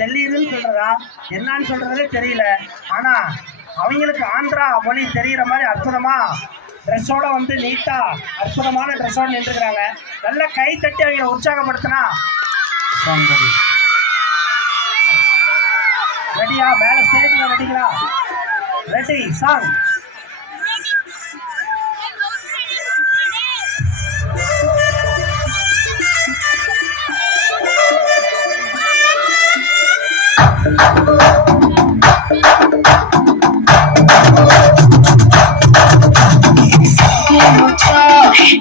தெரியுதுன்னு சொல்கிறதா என்னன்னு சொல்கிறதே தெரியல. ஆனால் அவங்களுக்கு ஆந்திரா மொழி தெரிகிற மாதிரி அற்புதமாக ட்ரெஸ்ஸோட வந்து நீட்டாக அற்புதமான ட்ரெஸ்ஸோடு நின்றுக்கிறாங்க. நல்லா கை தட்டி அவங்களை உற்சாகப்படுத்தினா ரெடியா? மேலே ஸ்டேஜில் ரெடிங்களா? Ready song.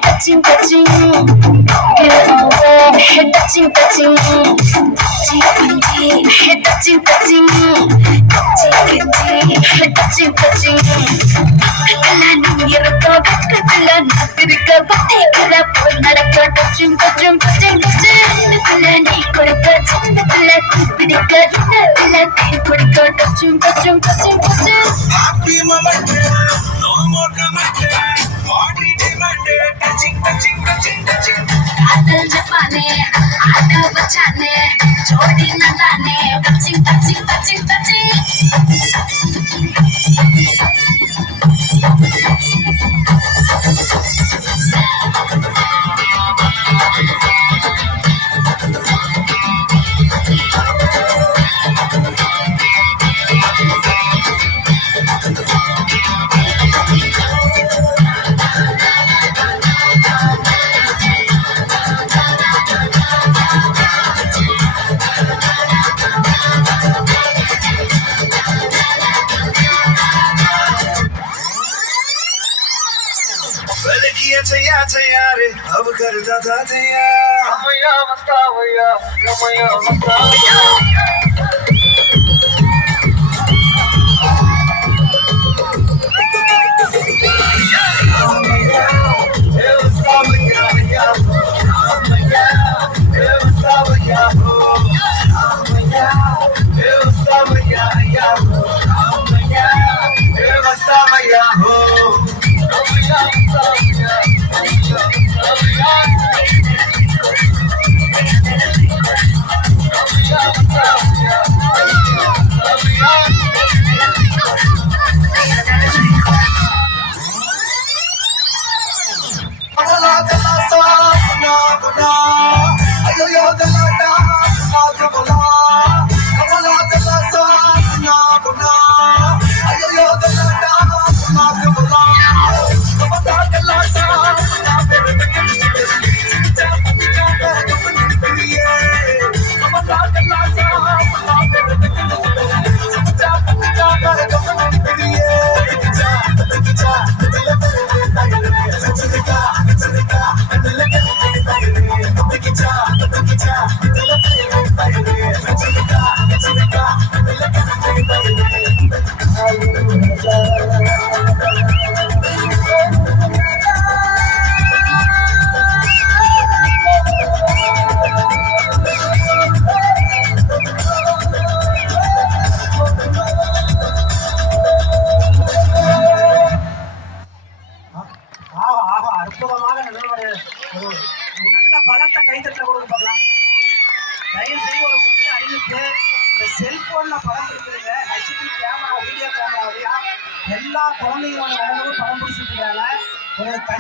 Touching, touching, get over. Touching, touching, touching, touching, touching, touching. Kalanin irko, kalanin sirko, patikara pol nadakka. Touching, touching, touching, touching. Kalani kodukka, chinna pidikka, kalani kodukka. Touching, touching, touching, touching. Happy moment, no more comment. Body demand, touching, touching, touching, touching. Adal japane, aada bachane, jodi nalane. Touching, touching, touching, touching. Jaya Jaya रे अब करता था जया रमैया मस्ता भैया रमैया मस्ता भैया அற்புதமான நல்ல பலத்தை கைத்தட்டல கொடுக்க பார்க்கலாம். தயவு செய்து ஒரு முக்கிய அறிவிப்பு, இந்த செல்போன்ல படம் பிடிக்கிறீங்க, ஹெச்டி கேமரா வீடியோ கேமரா வழியா எல்லா குழந்தைங்களோட உடம்பும் படம் பிடிச்சிட்டு இருக்காங்க. உங்களுக்கு